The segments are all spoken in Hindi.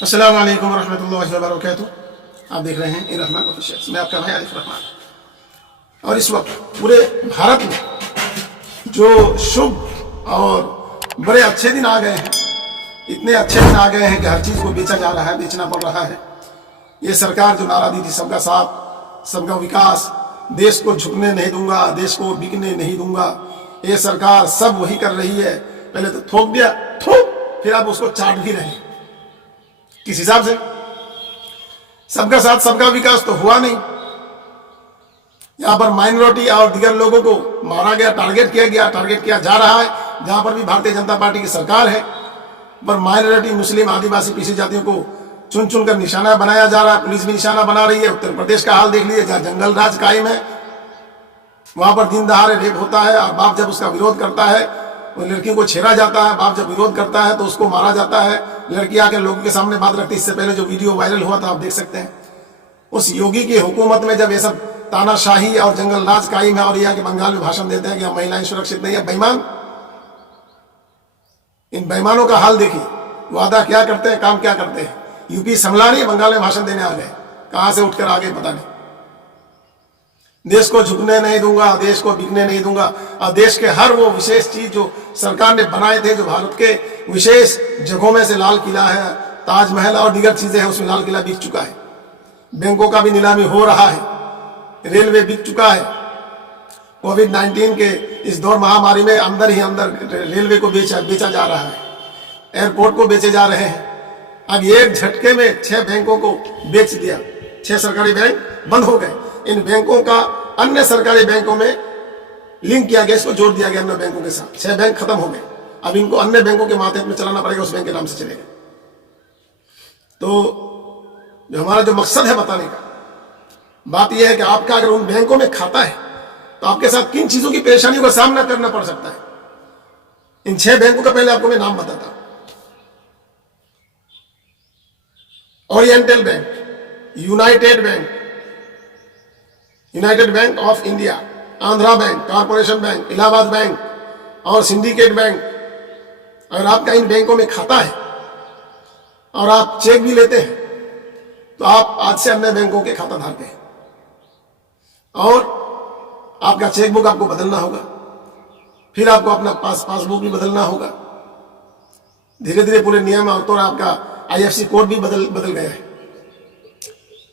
अस्सलाम वालेकुम रहमतुल्लाहि व बरकातुहू। आप देख रहे हैं इरहमान ऑफिशियल्स। मैं आपका भाई आरिफ रहमान। और इस वक्त पूरे भारत में जो शुभ और बड़े अच्छे दिन आ गए हैं, इतने अच्छे दिन आ गए हैं कि हर चीज़ को बेचा जा रहा है, बेचना पड़ रहा है। ये सरकार जो नारा दी थी सबका साथ सबका विकास, देश को झुकने नहीं दूंगा, देश को बिकने नहीं दूंगा, ये सरकार सब वही कर रही है। पहले तो थोक दिया, थोक, फिर आप उसको चाट भी रहे हैं। किस हिसाब से? सबका साथ सबका विकास तो हुआ नहीं। यहां पर माइनॉरिटी और दीगर लोगों को मारा गया, टारगेट किया जा रहा है। जहां पर भी भारतीय जनता पार्टी की सरकार है, पर माइनॉरिटी, मुस्लिम, आदिवासी, पीछी जातियों को चुन चुन कर निशाना बनाया जा रहा है। पुलिस भी निशाना बना रही है। उत्तर प्रदेश का हाल देख लीजिए, जहां जंगल राज कायम है, वहां पर दिन दहाड़े रेप होता है और बाप जब उसका विरोध करता है, वो लड़कियों को छेड़ा जाता है। बाप जब विरोध करता है तो उसको मारा जाता है। लड़की आकर लोगों के सामने बात रखती। इससे पहले जो वीडियो वायरल हुआ था आप देख सकते हैं। उस योगी की हुकूमत में जब ये सब तानाशाही और जंगल राज कायम है और यहाँ के बंगाल में भाषण देते हैं कि महिलाएं सुरक्षित नहीं है। बेईमान, इन बेईमानों का हाल देखिए। वादा क्या करते हैं, काम क्या करते हैं। यूपी संभला नहीं, बंगाल में भाषण देने आ गए। कहां से उठकर आ गए पता नहीं। देश को झुकने नहीं दूंगा, देश को बिकने नहीं दूंगा। और देश के हर वो विशेष चीज जो सरकार ने बनाए थे, जो भारत के विशेष जगहों में से लाल किला है, ताजमहल और दीगर चीजें हैं, उसमें लाल किला बिक चुका है। बैंकों का भी नीलामी हो रहा है। रेलवे बिक चुका है। कोविड-19 के इस दौर महामारी में अंदर ही अंदर रेलवे को बेचा जा रहा है। एयरपोर्ट को बेचे जा रहे हैं। अब एक झटके में 6 बैंकों को बेच दिया। 6 सरकारी बैंक बंद हो गए। इन बैंकों का अन्य सरकारी बैंकों में लिंक किया गया, इसको जोड़ दिया गया अन्य बैंकों के साथ। 6 बैंक खत्म हो गए। अब इनको अन्य बैंकों के मातहत में चलाना पड़ेगा, उस बैंक के नाम से चलेगा। तो जो हमारा जो मकसद है बताने का, बात यह है कि आपका अगर उन बैंकों में खाता है तो आपके साथ किन चीजों की परेशानियों का सामना करना पड़ सकता है। इन 6 बैंकों का पहले आपको मैं नाम बताता हूं। Oriental bank, United bank of India, Andhra bank, corporation bank, Allahabad bank और सिंडिकेट बैंक। अगर आपका इन बैंकों में खाता है और आप चेक भी लेते हैं तो आप आज से अन्य बैंकों के खाता धारक हैं। और आपका चेकबुक आपको बदलना होगा, फिर आपको अपना पासबुक भी बदलना होगा। धीरे धीरे पूरे नियम और तो आपका IFSC कोड भी बदल गया है।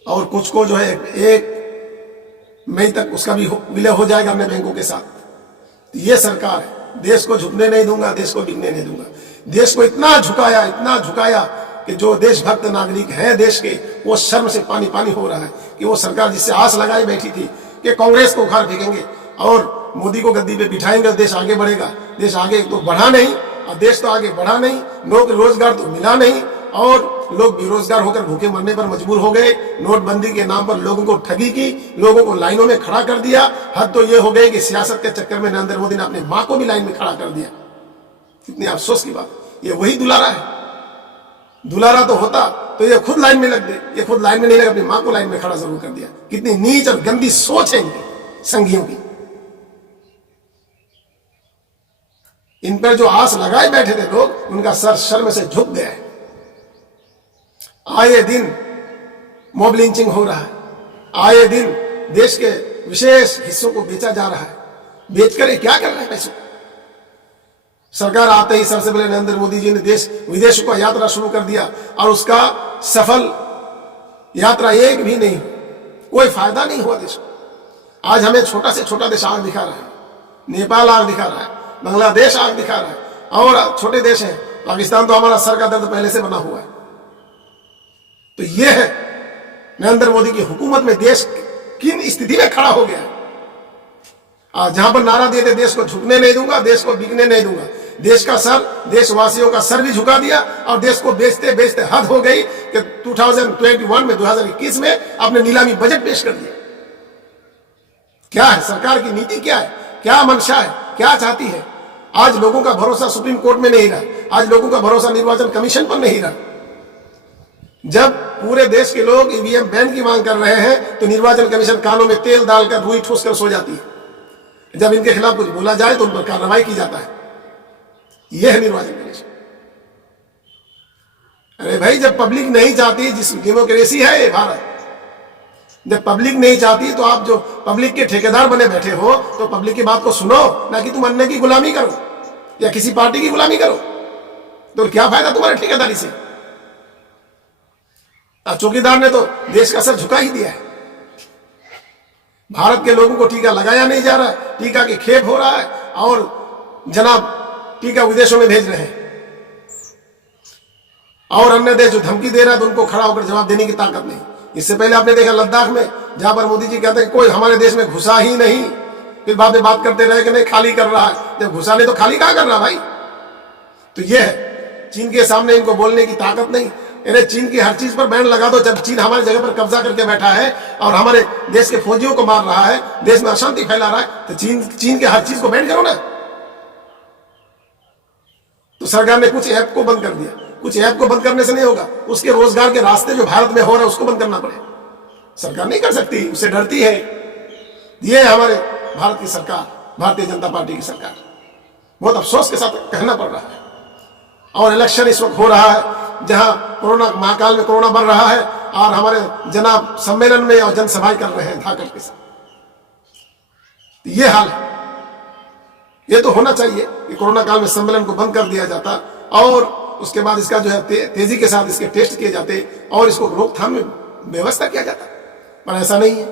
और कुछ को जो है 1 मई तक उसका भी विलय हो जाएगा अपने बैंकों के साथ। तो ये सरकार है, देश को झुकने नहीं दूंगा, देश को बिकने नहीं दूंगा। देश को इतना झुकाया कि जो देशभक्त नागरिक हैं देश के, वो शर्म से पानी पानी हो रहा है कि वो सरकार जिससे आस लगाई बैठी थी कि कांग्रेस को उखाड़ फेंकेंगे और मोदी को गद्दी पे बिठाएंगे और देश आगे बढ़ेगा। देश आगे तो बढ़ा नहीं, और देश तो आगे बढ़ा नहीं, रोजगार तो मिला नहीं, और लोग बेरोजगार होकर भूखे मरने पर मजबूर हो गए। नोटबंदी के नाम पर लोगों को ठगी की, लोगों को लाइनों में खड़ा कर दिया। हद तो ये हो गई कि सियासत के चक्कर में नरेंद्र मोदी ने अपनी मां को भी लाइन में खड़ा कर दिया। कितनी अफसोस की बात। ये वही दुलारा है। दुलारा तो होता तो ये खुद लाइन में लग गए। ये खुद लाइन में नहीं लगा, अपनी मां को लाइन में खड़ा जरूर कर दिया। कितनी नीच और गंदी सोच है इनकी, संघियों की। इन पर जो आस लगाए बैठे थे लोग, उनका सर शर्म से झुक गया है। आए दिन मॉब लिंचिंग हो रहा है। आए दिन देश के विशेष हिस्सों को बेचा जा रहा है। बेचकर क्या कर रहे हैं पैसों? सरकार आते ही सबसे पहले नरेंद्र मोदी जी ने देश विदेशों का यात्रा शुरू कर दिया, और उसका सफल यात्रा एक भी नहीं, कोई फायदा नहीं हुआ देश को। आज हमें छोटा से छोटा देश आग दिखा रहा है। नेपाल आग दिखा रहा है, बांग्लादेश आग दिखा रहा है, और छोटे देश हैं। पाकिस्तान तो हमारा सर का दर्द पहले से बना हुआ है। तो यह है नरेंद्र मोदी की हुकूमत में देश किन स्थिति में खड़ा हो गया है। जहां पर नारा दिए थे देश को झुकने नहीं दूंगा, देश को बिकने नहीं दूंगा, देश का सर, देशवासियों का सर भी झुका दिया, और देश को बेचते बेचते हद हो गई कि 2021 में आपने नीलामी बजट पेश कर दिया। क्या है सरकार की नीति? क्या है, क्या मंशा है, क्या चाहती है? आज लोगों का भरोसा सुप्रीम कोर्ट में नहीं रहा। आज लोगों का भरोसा निर्वाचन कमीशन पर नहीं रहा। जब पूरे देश के लोग EVM बैन की मांग कर रहे हैं तो निर्वाचन कमीशन कानों में तेल डालकर रुई ठूस कर सो जाती है। जब इनके खिलाफ कुछ बोला जाए तो उन पर कार्रवाई की जाता है। यह है निर्वाचन कमीशन। अरे भाई, जब पब्लिक नहीं चाहती, जिस डेमोक्रेसी है ये भारत, जब पब्लिक नहीं चाहती तो आप जो पब्लिक के ठेकेदार बने बैठे हो, तो पब्लिक की बात को सुनो, ना कि तुम अन्य की गुलामी करो या किसी पार्टी की गुलामी करो। तो क्या फायदा तुम्हारे ठेकेदारी से? चौकीदार ने तो देश का सर झुका ही दिया है। भारत के लोगों को टीका लगाया नहीं जा रहा, टीका की खेप हो रहा है और जनाब टीका विदेशों में भेज रहे हैं। और अन्य देश जो धमकी दे रहा है तो उनको खड़ा होकर जवाब देने की ताकत नहीं। इससे पहले आपने देखा लद्दाख में, जहां पर मोदी जी कहते हैं कोई हमारे देश में घुसा ही नहीं, फिर बाद में बात करते रहे कि नहीं खाली कर रहा है। जब घुसा नहीं तो खाली कहां कर रहा भाई? तो यह है, चीन के सामने इनको बोलने की ताकत नहीं। इन्हें चीन की हर चीज पर बैन लगा दो। जब चीन हमारी जगह पर कब्जा करके बैठा है और हमारे देश के फौजियों को मार रहा है, देश में अशांति फैला रहा है, तो चीन के हर चीज को बैन करो ना। तो सरकार ने कुछ ऐप को बंद कर दिया। कुछ ऐप को बंद करने से नहीं होगा, उसके रोजगार के रास्ते जो भारत में हो रहा है उसको बंद करना पड़ेगा। सरकार नहीं कर सकती, उससे डरती है। ये है हमारे भारत की सरकार, भारतीय जनता पार्टी की सरकार। बहुत अफसोस के साथ कहना पड़ रहा है। और इलेक्शन इस वक्त हो रहा है जहां कोरोना महाकाल में कोरोना बढ़ रहा है और हमारे जनाब सम्मेलन में और जनसभाएं कर रहे हैं धाकड़ के साथ। ये हाल है। ये तो होना चाहिए कि कोरोना काल में सम्मेलन को बंद कर दिया जाता और उसके बाद इसका जो है तेजी के साथ इसके टेस्ट किए जाते और इसको रोकथाम में व्यवस्था किया जाता। पर ऐसा नहीं है।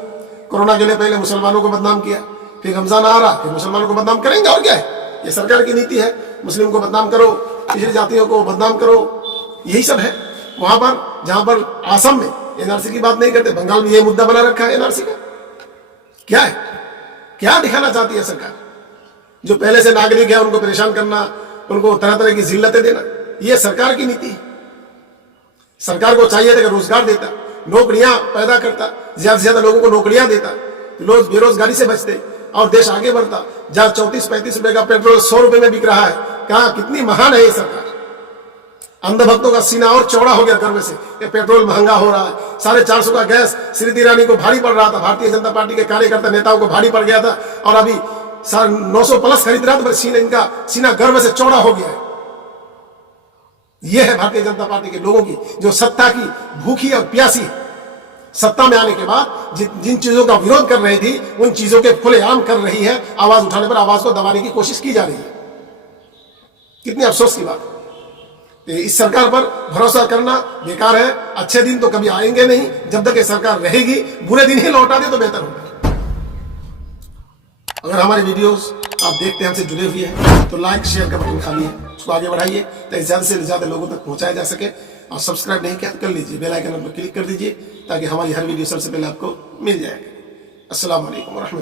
कोरोना के लिए पहले मुसलमानों को बदनाम किया, फिर रमजान आ रहा, फिर मुसलमानों को बदनाम करेंगे। और क्या है? ये सरकार की नीति है। मुस्लिम को बदनाम करो, पिछड़ी जातियों को बदनाम करो, यही सब है। वहां पर जहां पर आसाम में एनआरसी की बात नहीं करते, बंगाल में यही मुद्दा बना रखा है एनआरसी का। क्या है? क्या दिखाना चाहती है सरकार? जो पहले से नागरिक है उनको परेशान करना, उनको तरह तरह की जिल्लतें देना, यह सरकार की नीति है। सरकार को चाहिए था कि रोजगार देता, नौकरियां पैदा करता, ज्यादा से ज्यादा लोगों को नौकरियां देता, लोग बेरोजगारी से बचते और देश आगे बढ़ता। जहां 34-35 रुपए का पेट्रोल 100 रुपए में बिक रहा है, कहां कितनी महान है ये सरकार। अंधभक्तों का सीना और चौड़ा हो गया गर्व से कि पेट्रोल महंगा हो रहा है। 450 का गैस स्मृति ईरानी को भारी पड़ रहा था, भारतीय जनता पार्टी के कार्यकर्ता नेताओं को भारी पड़ गया था और अभी 900 प्लस खरीद रहा था। इनका सीना गर्व से चौड़ा हो गया है। यह है भारतीय जनता पार्टी के लोगों की जो सत्ता की भूखी और प्यासी है। सत्ता में आने के बाद जिन चीजों का विरोध कर रही थी उन चीजों के खुलेआम कर रही है। आवाज उठाने पर आवाज को दबाने की कोशिश की जा रही है। कितनी अफसोस की बात है। इस सरकार पर भरोसा करना बेकार है। अच्छे दिन तो कभी आएंगे नहीं। जब तक ये सरकार रहेगी, बुरे दिन ही लौटा दे तो बेहतर होगा। अगर हमारे वीडियोस आप देखते हैं, हमसे जुड़े हुए हैं, तो लाइक शेयर का बटन खाली है, उसको आगे बढ़ाइए ताकि ज्यादा से ज्यादा लोगों तक पहुंचाया जा सके। और सब्सक्राइब नहीं किया तो कर लीजिए, बेल आइकन पर क्लिक कर दीजिए ताकि हमारी हर वीडियो सबसे पहले आपको मिल जाएगा। अस्सलाम वालेकुम व रहमतुल्लाह।